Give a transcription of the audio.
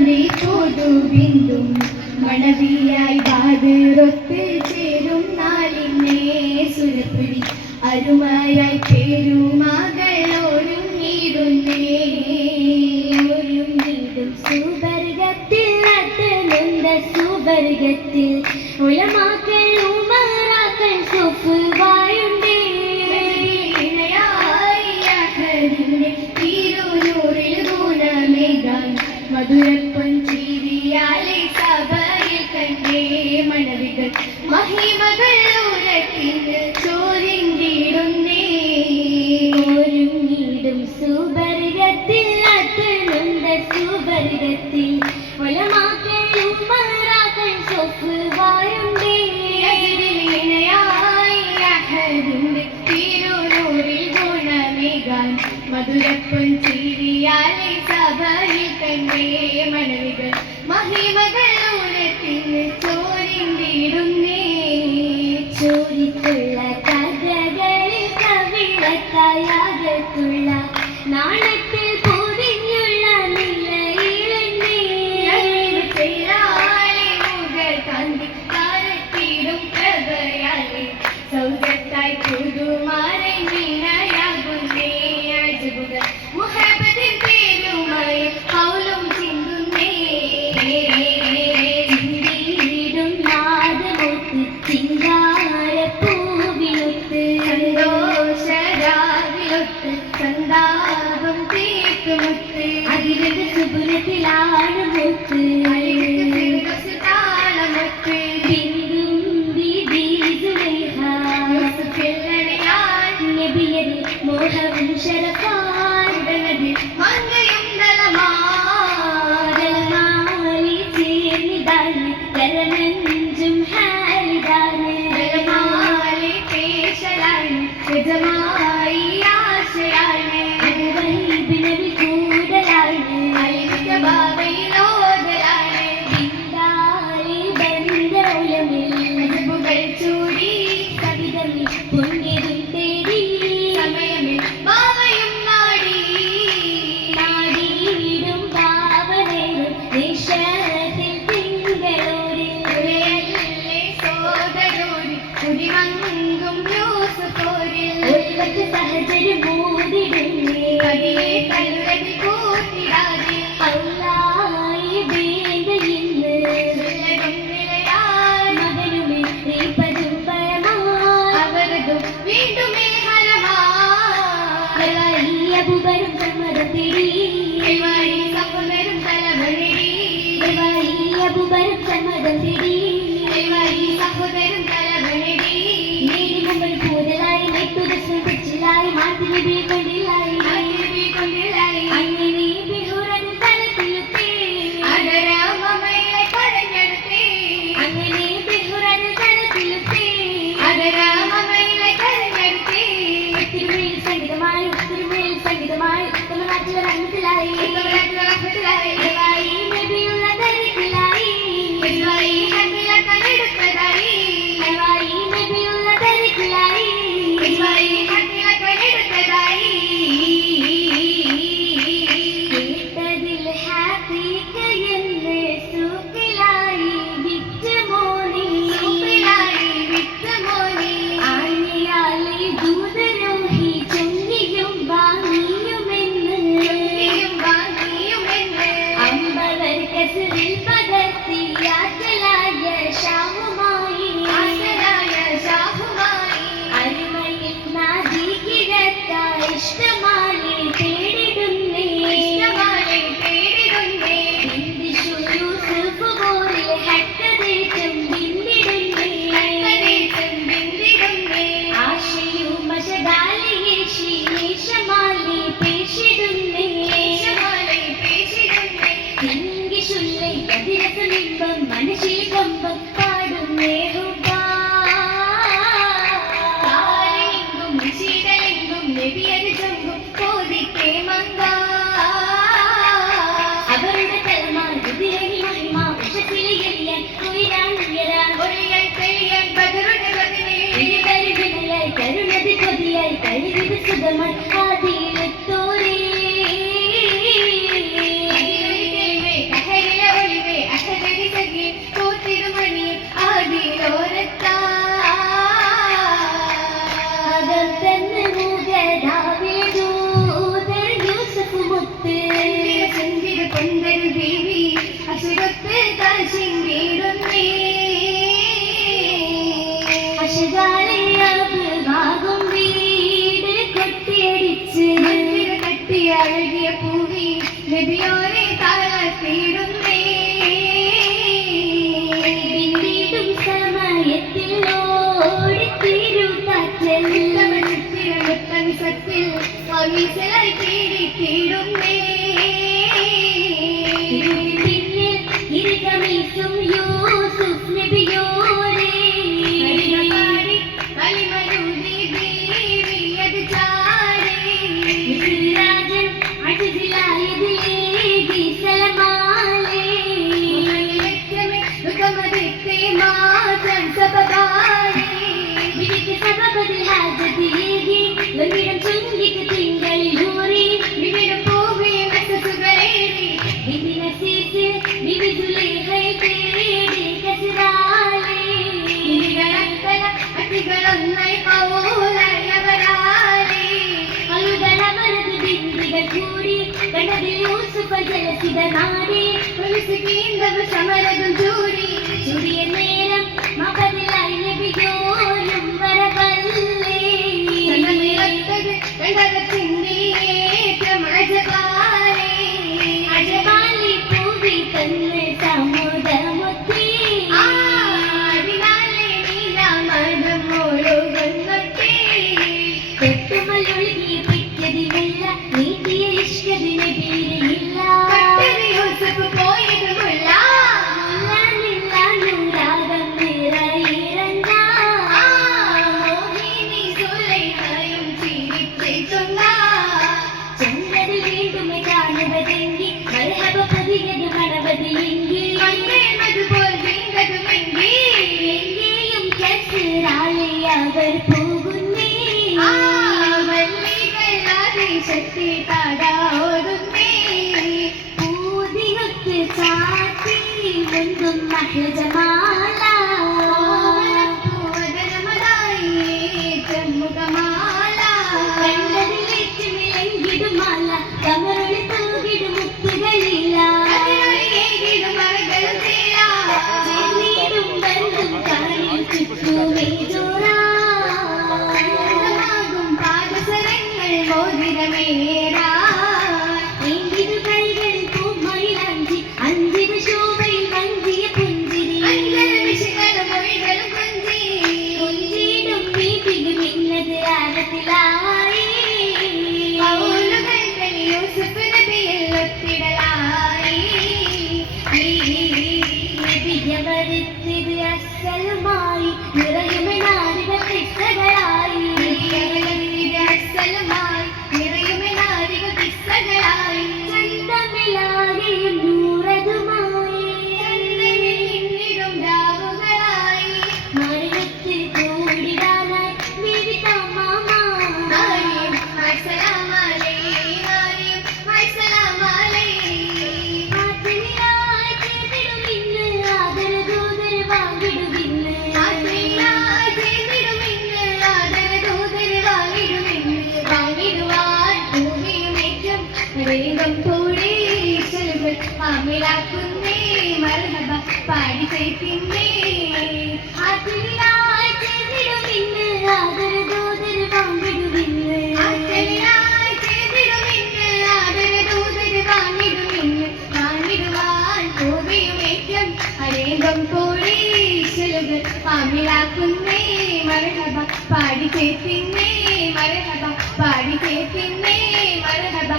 തന്റെ പുതുബിന്ദും മണവിയായി ബാതിറൊത്ത് ചേരും നാളിനെ സുരപ്പുരി അരുമയായി പേരുമകളോരുങ്ങിടുന്നേ സുവർഗത്തിൽ നട്ടലുണ്ട സുവർഗത്തിൽ ഉലമാക്കൾ ഉമറാക്കൾ സുഫുവായുണ്ടേ തിരുനൂറിൽ ഗുണമേകാൻ മധുരപ്പൊഞ്ചിരിയാലെ സഭയിൽ കണ്ടേ മണവികൾ മഹിമകൾ ഉരക്കിന് ചോരിന്തിടുന്നേ ഒരുങ്ങിടും സുവർഗത്തിൽ നട്ടലുണ്ട സുവർഗത്തിൽ ഉലമാക്കൾ ഉമറാക്കൾ സുഫുവായുണ്ടേ തിരുനൂറിൽ ഗുണമേകാൻ മധുരപ്പൊഞ്ചിരിയാലെ സഭയിൽ കണ്ടേ മണവികൾ മഹിമകൾ ഉരത്തിന് ചോരിന്തിടുന്നേ ചോരിക്കുള്ള കഥകളിൽ കവിളത്തായാകത്തുള്ള നാണത്തിൽ പൊതിഞ്ഞുള്ള നിലയിലെന്നേ മുകൾ കാന്തി കാരത്തിടും പ്രഭയാലെ സൗജത്തായി പുതുമാരെ മീനയാകുന്നേ അജബുകൾ മുഹബത്തിൻ പേരുമായി കൗലും ചിന്തുന്നേ ചിന്തിയിടും നാദമൊത്ത് ചിങ്കാരപ്പൂവിലൊത്ത് സന്തോഷരാവിലൊത്ത് സന്താപം തീർത്തുമൊത്ത് അതിരത് സുബുലത്തിലാണ് മുത്ത് താളമൊത്ത് മോഹവും ശരഫാടനതിൽ മങ്ങയും ദലമാലി ചേർന്നിതാണ് കരമഞ്ചും ഹാരിതാണ് ദലമാലി പേശലാണ് യജമായി ആശയാണ് വൈബിനവി കൂടലാണ് അലിമിക ബാബയിലോടലാണ് ബിന്ദാലി ബന്ധോലമിൽ അജബുകൾ ചൂടി കവിതമിൽ പൊന്നിടും തേടി ബാവയും നാടിയിടും പാവനേരും ദേശത്തിൽ തിങ്കളൂരിൽ സോദരൂരിൽ കുടിമങ്കും യൂസുഫോരിൽ ഒരുപറ്റ് സഹചര്യം മൂതിടുന്നേ കടിയെ കല്ലുരതി കൂട്ടിടാതെ അല്ലായി വേണ്ട ഇന്ന് മകനുമേ റീപ്പതും പരമായി അവരതും വീണ്ടുമേ അബുബരും സമ്മതത്തിരി സഹോദരും തലവനടി അബുബരും സമ്മതത്തിരി സഹോദരും തലവനടി നീടി മുമ്പിൽ കൂടുതലായി നെട്ടുദർശനം പിച്ചിലായി മാറ്റിന് ബീകൊണ്ടില്ലായി അങ്ങനെ ബിഹുറന് തലത്തിലുത്തി അടരാമയെ കടഞ്ഞെടുത്തി അങ്ങനെ ബിഹുറന് തലത്തിലുത്തി അടരാമയെ കടഞ്ഞെടുത്തി തിരുമേൽ സംഗീതമായി സംഗീതമായി തമിഴ്നാട്ടിലെ രംഗത്തിലായി നബിയുള്ള തരിക്കിലായി കണ്ണിലക്കനെടുത്തതായി നബിയുള്ള തരിക്കിലായി കണ്ണിലക്കനെടുത്തതായി കേട്ടതിൽ ഹാപ്പിക്കയെന്ന് സൂക്കിലായി വിറ്റുമോനി ആണിയാലി ദൂതരോഹി ചൊന്നിയും വാങ്ങിയുമെന്ന് അമ്പവർ കസറിൽ പകർത്തി ആറ്റലായ ഷാഹുമായി അരുമയിൽ നാദി കിഴക്ക ഇഷ്ടമാലെ തേടിടുന്നേ യൂസുഫ് പോരിൽ ഹക്കദേശം ബിന്ദിടുന്നേ ആശയും മഷദാലിയേശി നേശമാലെ പേശിടുന്നേ തിങ്കിശുല്ലേ അതിരസമിമ്പം മനസ്സിൽ കൊമ്പം പാടുന്നേ ശീതലെങ്കും നബിയത് ചൊങ്കും കോതിക്കേ മങ്ക അവരുടെ തലമാർ കുതിരകി മഹിമ വിഷത്തിലെ എറിയാൻ ഉയരാൻ ഒഴിയാൻ കഴിയാൻ ബദറുടെ ബദലേ കരുവിനയായി കരുണതി കൊതിയായി കഴിവിത് സുഖമായി ആദിയിലെത്തോരേ ദേവി അശുഗത്ത് കാശിങ്കിടുന്നേ അശുകാലയാകും വീട് കൊട്ടിയടിച്ച് കട്ടി അഴകിയ പൂവി നബിയോരെ താളത്തിടുന്നേ പിന്നീടും സമയത്തിൽ ഓടിത്തീരുകാറ്റൽ സത്തിൽ ഒമിസലായി തീടിത്തിടുന്നേ പിന്നിൽ ഇരുകമീസും യൂസുഫ് നബിയോരെ പാടി വലിമരുതി ബീവിയത് ചാരി രാജൻ അജിലായതിലേകി സലമാലേ ുകമതിത്തെ മാതൻ സബബാലേ വിധിക്ക് സബബതിൽ ഹാജതിലേകി വന്നിടം ചുങ്കിക്ക് തിങ്കളിലൂറി വിവിധം പോവേ നസസുകളേറി വിധി നസീസിൽ വിധി ജുലൈഹൈ തേടി കസിറാലേ വിധികളക്കല അതികളൊന്നായി കൗലായവരാലേ അലുകളമരത് ബിന്ദികൾ കൂടി കണ്ടതിൽ യൂസുഫ ജലസിത നാടി ഒലിസുകീന്തവ സമരതും ചൂടി ചുടിയ നേരം മകതിലായി നബിയോരും വരവല്ലേ അജപാലി പൂവി തന്ന് സമുദമുത്തി അതിനാലെ നീലാമരം മുഴുകുന്നൊട്ടി തൊട്ടുമല്ലൊഴുകി പിറ്റതില്ല നീതിയ ഇഷ്കതിന് പേരില്ല യൂസഫ് പോയതുമില്ല മുല്ല നൂരാഗം നിറയിറങ്ങ മോഹിനി സുലൈഹയും ചിരിച്ചിട്ടുള്ള ചന്ദ്രനിൽ വീണ്ടും കാണുവതെങ്കിൽ മരഹബ പതിയത് മണവതിയെങ്കിൽ മതുപോൽ വീണ്ടതുമെങ്കിൽ എങ്കേയും കസറാലെ അവർ പോകുന്നേ മല്ലികളാദേശത്തെ തടാടുന്നേ പൂതിയൊത്ത് ചാത്തി മുന്തും മഹജമാല പൂവദനമതായി ചെമ്മുഖമാല കണ്ടതിലേറ്റ് വിളങ്ങിടുമാല കമറൊളി തൂകിടും മുത്തുകളില്ല ചേർന്നിടും ബന്ധും കാലിൽ ചുറ്റുമേജോറാകും പാദസരങ്ങൾ മോതിരമേറാ എങ്കിതു കൈകൾ പൂമയിലാഞ്ചി അഞ്ചിത് ശോഭയിൽ മഞ്ചിയ പുഞ്ചിരി മൊഴികളും കുഞ്ചിടും വീട്ടിലും ഇന്നത് ആരത്തിലായി യൂസഫ് നബിയിൽ ഒത്തിടലായി നബിയവരുത്തിത് അസലുമായി നിറയുമെനാരികൾ കിസ്സകളായി അസലുമായി നിറയുമെനാരികൾ കിസ്സകളായി ചന്തമിലാകെയും നൂറതുമായി ചന്തമില്ലിടും രാവുകളായി മരണത്ത് കൂടിടാനായി വിവിധ മാമായും അസലാമലേ അസലാമലേ ആത്മീയായി ചെയ്തിടും ഇന്ന് ആദരദൂതർ വാങ്ങിടുവിന്ന് ആത്മീയായി ചെയ്തിടും ഇന്ന് ആദരദൂതർ വാങ്ങിടുവിന്ന് വാങ്ങിടുവാൻ ഭൂമിയുമേറ്റം വേഗം കൂടി ചെലുകൾ അമിലാക്കുന്നേ മർഹബ പാടി ചെയ്തിന്നേ ആത്മീയായി ചെയ്തിടും ഇന്ന് ആദരദൂതർ വാങ്ങിടുവിന്ന് ആത്മീയായി ചെയ്തിടും ഇന്ന് ആദരദൂതർ വാങ്ങിടുവിന്ന് വാങ്ങിടുവാൻ ഭൂമിയുമേറ്റം അനേകം കൂടി ചെലുകൾ അമിലാക്കുന്നേ മർഹബ പാടി ചെയ്തിന്നേ മർഹബ പാടി ചെയ്തിന്നേ മർഹബ